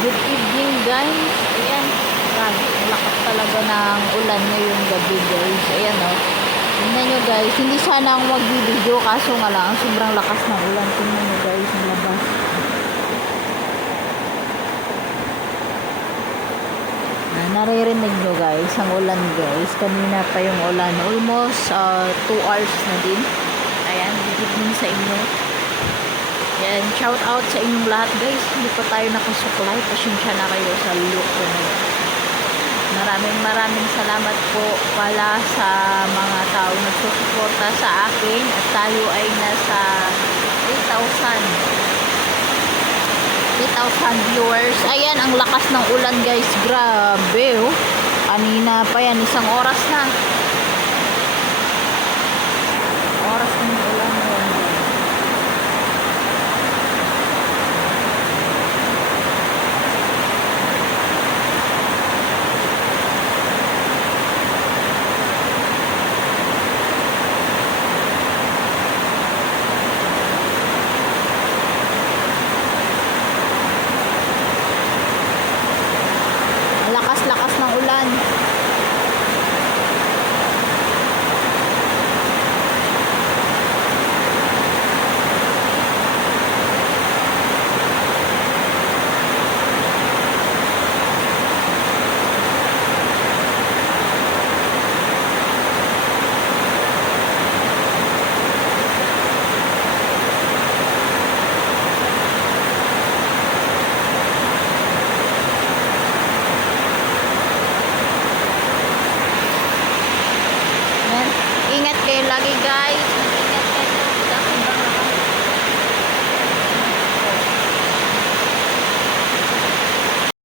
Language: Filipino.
Good evening guys. Ayan. Lakas talaga ng ulan ngayong gabi guys. Ayan o. Oh. Tingnan nyo guys. Hindi sana ako magbibideo kaso nga lang. Sobrang lakas ng ulan. Tingnan nyo guys. Ang labas. Ah, naririnig nyo guys. Ang ulan guys. Kanina pa yung ulan. Almost 2 hours na din. Ayan. Good evening sa inyo. Yan, shout out sa inyong lahat guys. Hindi pa tayo nakasuklay. Pasensya na kayo sa look ko na yan. Maraming maraming salamat po pala sa mga tao nagsusuporta sa akin at tayo ay nasa 3,000 3,000 viewers. Ayan, ang lakas ng ulan guys. Grabe oh. Kanina pa yan, isang oras na. Oras na yung ulan na yan. guys. Ang lakas-lakas ng ulan. lagi guys.